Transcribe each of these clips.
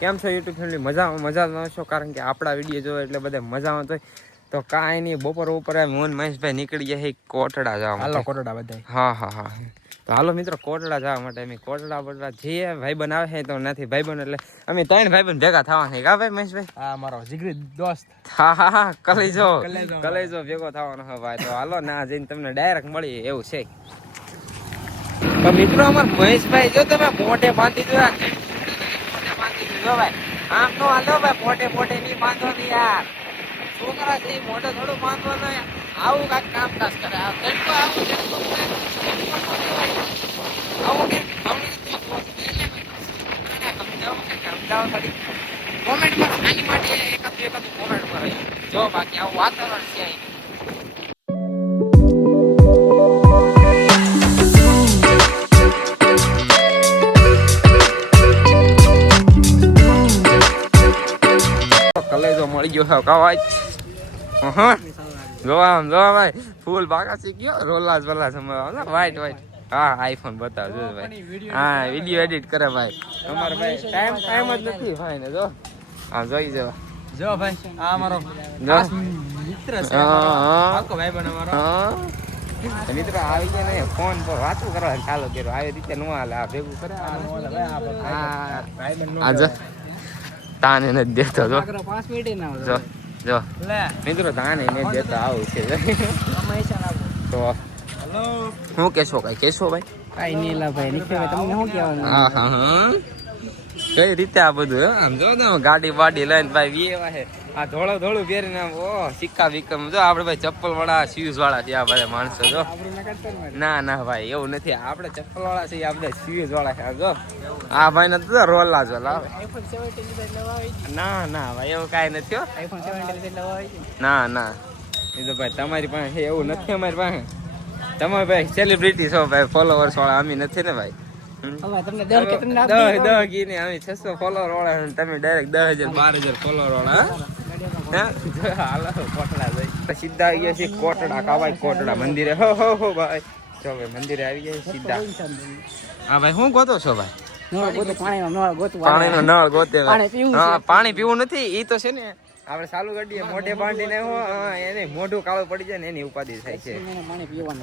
કેમ છો YouTube family? મજામાં છો? કારણ કે આપણા વિડીયો જોવે એટલે બધા મજામાં તો તો કાંઈ નહીં. બપોર મોહન મહેશભાઈ નીકળી ગયા કોટડા જવા માટે. હાલો કોટડા બધા. હા તો હાલો મિત્રો કોટડા જવા માટે અમે કોટડા જઈએ. ભાઈબંધ આવે છે તો નથી ભાઈબંધ એટલે અમે 3 ભાઈબંધ ભેગા થવાના છે. કા ભાઈ મહેશભાઈ? હા, મારો જીગરી દોસ્ત. હા કલેજો ભેગો થવાનો છે ભાઈ. તો હાલો ના જઈને તમને ડાયરેક્ટ મળી એવું છે. તો મિત્રો અમાર મહેશભાઈ જો તમે મોઢે બાંધી દો ભાઈ. આમ તો હાલો ભાઈ મોઢે નહીં બાંધો ને યાર. છોકરા છે મોઢે થોડું બાંધવાનું. આવું કાંઈક કામકાજ કરે. કોમેન્ટમાં આની માટે એકાદ કોમેન્ટ કરે જો બાકી આવું વાતાવરણ ક્યાંય કલેજો મળી ગયો કવાજ. જોવા ભાઈ ફૂલ બાકા શીખ્યો. રોલાસ વાઈટ હા આઈફોન બતાવજો ભાઈ. હા વિડીયો એડિટ કરે ભાઈ. તમારે ભાઈ ટાઈમ જ નથી ભાઈ ને. જો હા જોઈ જો ભાઈ આ મારો મિત્ર છે. પાકો ભાઈ બન અમારો. મિત્રો આવી ગયા ને ફોન પર વાતો કરવા ચાલુ કર્યો. આવી રીતે નો હાલે. આ ભેગું કરે આજે તાને નથી દેતો. જો 5 મિનિટ ના જો મિત્રો તાને નથી દેતો. આવું છે તો શું કેશો? કઈ કેશો ભાઈ? કઈ નહીં લા ભાઈ. નીકળે તમને શું કહેવાનું? હા કઈ રીતે આ બધું આમ જો ને ગાડી બાડી લઈને ભાઈ વીએવા છે. આ ધોળું પહેરીને આમ ઓ સિક્કા વિક્કા. જો આપડે ભાઈ ચપ્પલ વાળા શૂઝ વાળા છે આ બધા માણસો. જો ના ભાઈ એવું નથી. આપડે ચપ્પલ વાળા છે આ બધા શૂઝ વાળા છે. જો આ ભાઈ ને તો રોલા જ વાલા. ના ભાઈ એવું કઈ નથી. ના એ તો ભાઈ તમારી પાસે એવું નથી. અમારી પાસે તમે ભાઈ સેલિબ્રિટી છો ભાઈ. ફોલોવર્સ વાળા અમે નથી ને ભાઈ. તમને 10 કી ને અમે 600 ફોલોવર વાળા. તમે ડાયરેક્ટ 10,000 12,000 ફોલોવર વાળા. હાલો કોટડા જઈ સીધા આવી ગયા છે કોટડા. કાવાય કોટડા મંદિરે. હો ભાઈ જો ભાઈ મંદિરે આવી ગયા સીધા. હા ભાઈ શું ગોતો છો ભાઈ? પાણીનો નળ ગોતે. હા પાણી પીવું નથી. ઈ તો છે ને આપણે ચાલુ ગાડીએ મોઢે બાંધીને એને મોઢું કાળું પડી જાય ને એની ઉપાધિ થાય છે.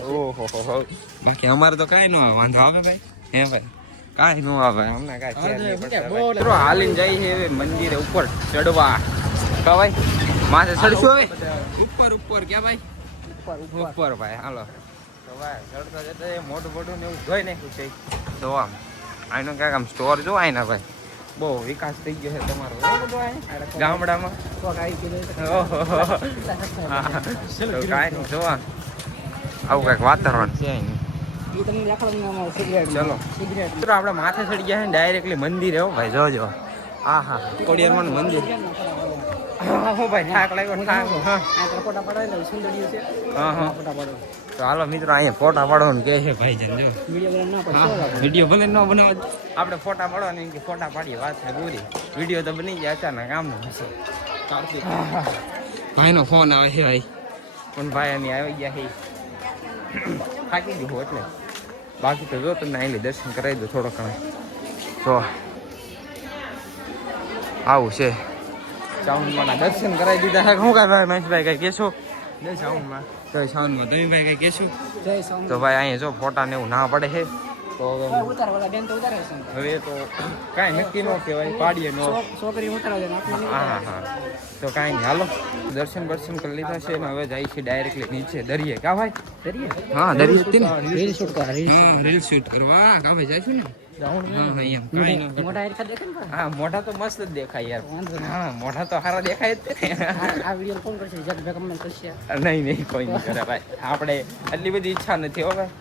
ઓહો બાકી અમારે તો કઈ ન વાંધો આવે ભાઈ. હે ભાઈ કાઈ ન આવે અમને કાઈ. હાલીને જાય છે હવે મંદિરે ઉપર ચડવા. ભાઈ માથે ચડશું હવે ઉપર ક્યાં ભાઈ? ઉપર ભાઈ હાલો. તો ભાઈ ચડતા જતા મોટું ને એવું જોઈ નાખ્યું છે. તો આમ આનો ક્યાંક આમ સ્ટોર જો આયના ભાઈ. બહુ વિકાસ થઈ ગયો છે તમારો ગામડામાં. કાંઈ નહીં જોવા આવું કઈક વાતાવરણ છે. ચલો મિત્રો આપણે માથે ચડી ગયા છે ડાયરેક્ટલી મંદિર. હો ભાઈ જોજો. હા કોડિયારમાં મંદિર. હું ભાઈ થાક લાગ્યો. તો હાલો મિત્રો અહીંયા ફોટા પાડવાનું કે છે ભાઈ જન. જો વિડીયો ભલે ન બનાવો આપણે ફોટા પાડવાની કે ફોટા પાડીએ વાત છે પૂરી. વિડીયો તો બની જાય અચાનક આમનો હશે. ભાઈનો ફોન આવે છે ભાઈ. પણ ભાઈ અમે આવી ગયા છે થાકી ગયું એટલે. બાકી તો જો તમને અહીં દર્શન કરાવી દો થોડો ઘણો. તો આવું છે. સાઉન્ડમાં દર્શન કરાવી દીધા છે. શું કાંઈ ભાઈ મહેશભાઈ કઈ કહેશો? જય સાઉન્ડમાં. જય સાઉન્ડમાં તમે ભાઈ કઈ કહેશું? તો ભાઈ અહીંયા જો ફોટા ને એવું ના પડે છે. તો હવે તો કાંઈ નક્કી ન કહેવાય. પાડીએ નો હા તો કાંઈ નહીં હાલો દર્શન કરી લીધા છે ને હવે જાય છે ડાયરેક્ટલી નીચે દરિયે. કા ભાઈ દરિયે? હા દરિયે ને રીલ શૂટ કરવા કા ભાઈ જઈશું ને. હા મોઢા તો મસ્ત જ દેખાય યાર. હા મોઢા તો સારા દેખાય જ. નહીં કોઈ નહીં કરે ભાઈ. આપણે એટલી બધી ઈચ્છા નથી હો ભાઈ.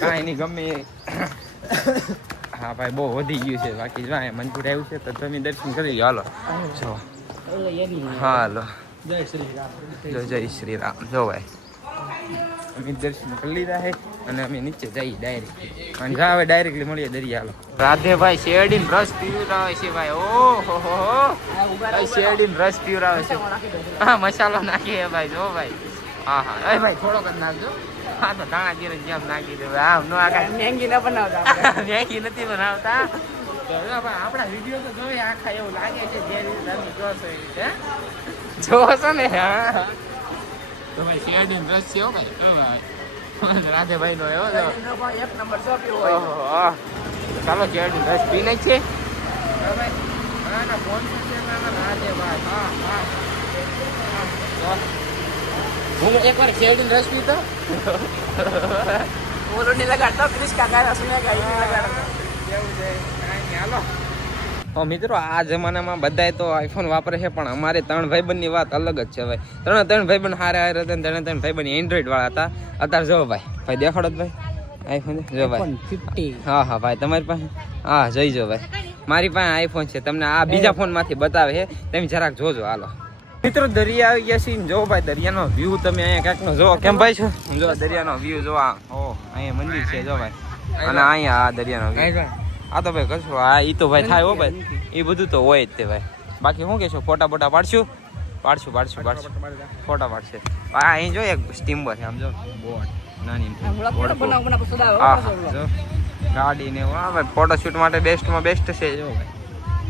કાંઈ નહીં ગમે. હા ભાઈ બહુ વધી ગયું છે. બાકી જો મંદિર આવ્યું છે તો તમે દર્શન કરી લો. હાલો જો હાલો જય શ્રી રામ. જો ભાઈ અમે દર્શન કરી લીધા છે અને અમે નીચે જઈએ ડાયરેક્ટ. અને હવે ડાયરેક્ટલી મળીએ દરિયા. હાલો રાધેભાઈ શેરડીન રસ પીવડાવે છે ભાઈ. ઓહો શેરડીન રસ પીવડાવે છે. હા મસાલો નાખીએ ભાઈ. જો ભાઈ હા ભાઈ થોડોક જ નાખજો. હા તો ધાણા જીરું જેમ નાખી દે. આમ નો મેગી ના બનાવતા. મેગી નથી બનાવતા. આપણા વિડીયો તો જોઈએ આખા એવું લાગે છે જે રીતે તમે જોશો એ રીતે જોશો ને હા તો ભાઈ શિયાળી રસ છે ભાઈ રાધેભાઈ નો એવો એક નંબર ચાલો શિયાળી રસ પી નાખ છે હું એકવાર શિયાળી રસ પીતો બોલો નહીં લગાડતો ક્રિસ કાકા સુનેગા એવું છે મિત્રો આ જમાનામાં બધાય તો આઈફોન વાપરે છે પણ અમારે ત્રણ ભાઈબંધની વાત અલગ જ છે ભાઈ ત્રણ ભાઈબંધ હારે હતા ત્રણ ભાઈબંધ એન્ડ્રોઈડ વાળા હતા અત્યારે જો ભાઈ દેખાડો જ ભાઈ આઈફોન જો ભાઈ હા ભાઈ તમારી પાસે હા જોઈજો ભાઈ મારી પાસે આઈફોન છે તમને આ બીજા ફોન માંથી બતાવે છે તમે જરાક જોજો હાલો મિત્રો દરિયા આવી ગયા છે જો ભાઈ દરિયાનો વ્યૂ તમે અહીંયા ક્યાંક નો જો કેમ ભાઈ છો જો દરિયાનો વ્યૂ જો અહીંયા મંદિર છે જો ભાઈ અને અહીંયા આ દરિયાનો વ્યૂ આ તો ભાઈ કશું હા એ તો ભાઈ થાય હો ભાઈ એ બધું તો હોય જ તે ભાઈ બાકી શું કહેશો ફોટા પાડશું ફોટા પાડશે અહીં જો એક સ્ટીમર છે આમ જો બોટ નાની ગાડી ને એવું ભાઈ ફોટોશૂટ માટે બેસ્ટમાં બેસ્ટ છે જો ભાઈ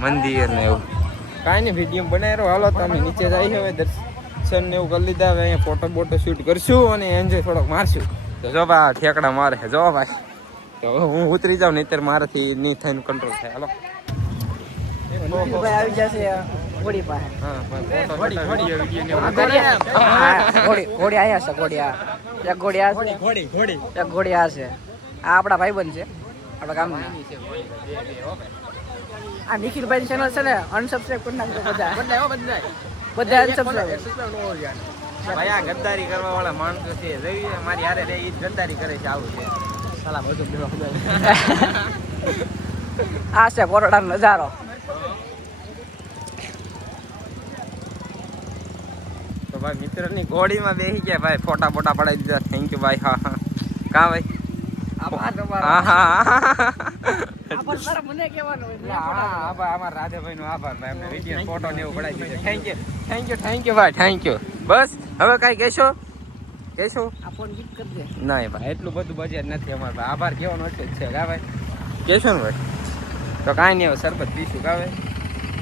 મંદિર ને એવું કાંઈ નહીં વિડીયો બનાવી રહ્યો હાલો તમે નીચે જાય હવે દર્શન ને એવું કરી લીધા હવે અહીંયા ફોટો શૂટ કરશું અને એન્જોય થોડોક મારશું તો જો ભાઈ ઠેકડા મારે છે જો ભાઈ તો હું ઉતરી જાઉં નહીતર મારાથી નહીં થઈને કંટ્રોલ થાય હાલો આવી જશે ઘોડી પાસે ઘોડી આયા છે ઘોડી એક ઘોડી આ છે આ આપણા ભાઈબંધ છે આપણા ગામના આ નિખિલભાઈ ચેનલ છે ને અનસબસ્ક્રાઇબ કરી નાખજો બધા અનસબસ્ક્રાઇબ ભાઈ આ ગદ્દારી કરવા વાળા માણસો છે રવિ મારી હારે રે ઈ ગદ્દારી કરે છે આવું છે સાલા બધું આ છે કોરડાનો નજારો તો ભાઈ મિત્રની ઘોડીમાં બેસી ગયા ભાઈ ફોટા પડાવી દીધા થેન્ક યુ ભાઈ હા કા ભાઈ અમારા રાધેભાઈ નો આભાર ભાઈ અમને વિડીયો ફોટો ને એવું પડાવી દીધો થેન્ક યુ ભાઈ થેન્ક યુ બસ હવે કઈ કહેશો નહીં ભાઈ એટલું બધું બજેટ નથી અમારે ભાઈ આભાર કહેવાનો એટલું જ છે કા ભાઈ કહેશો ને ભાઈ તો કાંઈ નહીં હવે શરબત પીશું કા ભાઈ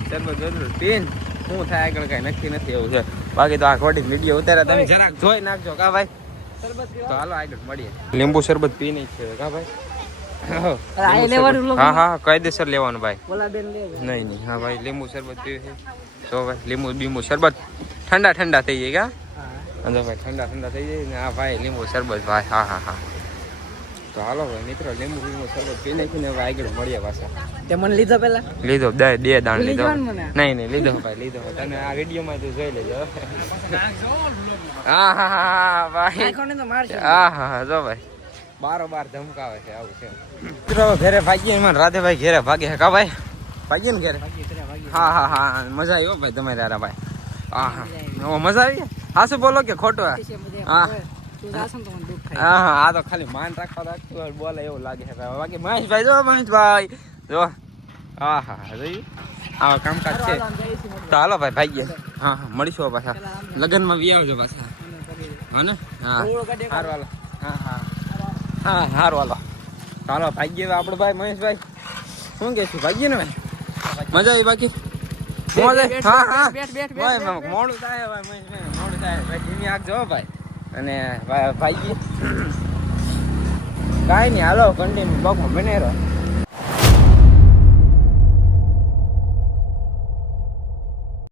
શરબત જરૂર પીન શું થાય આગળ કાંઈ નક્કી નથી એવું છે બાકી તો આ ખોટી વિડીયો ઉતાર્યા તમે જરાક જોઈ નાખજો કા ભાઈ તો હાલો આગળ મળીએ લીંબુ શરબત પી નહીં છે કા ભાઈ હા કાયદેસર લેવાનું ભાઈ નહીં હા ભાઈ લીંબુ શરબત પીવે છે તો ભાઈ લીંબુ શરબત ઠંડા થઈ જાય કા ભાઈ ઠંડા થઈ જાય ને આ ભાઈ લીંબુ શરબત ભાઈ હા તો હાલો ભાઈ મિત્રો લીંબુ શરબત પી નાખીને હવે આગળ મળીએ પાછા તે મને લીધો પેલા લીધો બે દાણ લીધો નહીં લીધો ભાઈ લીધો તને આ વિડીયોમાં તું જોઈ લેજો હા ભાઈ હા જો ભાઈ બારોબાર ધમકાવે છે આવું છે મિત્રો ઘરે ભાગીએ એમાં રાધેભાઈ ઘેરે ભાગે કા ભાઈ ભાગીએ ને ઘેરે હા મજા આવી હો ભાઈ તમારે યાર ભાઈ હા મજા આવી હા શું બોલો કે ખોટું હા આ તો ખાલી માન રાખવા બોલે એવું લાગે છે બાકી મહેશભાઈ જો હા જોયું આવા કામકાજ છે તો હાલો ભાઈ ભાગીએ હા મળીશું પાછા લગ્નમાં બી આવજો પાછા હા ને હા સારું હાલો હા સારું હાલો ચાલો ભાગીએ આપણો ભાઈ મહેશભાઈ શું કે છું ભાગીએ ને ભાઈ મજા આવી બાકી મોડું થાય ભાઈ મહેશભાઈ મોડું થાય ભાઈ ધીમી આગજો ભાઈ અને ભાગીએ કાંઈ નહીં હાલો કન્ટિન્યુ બ્લોગમાં બને રહો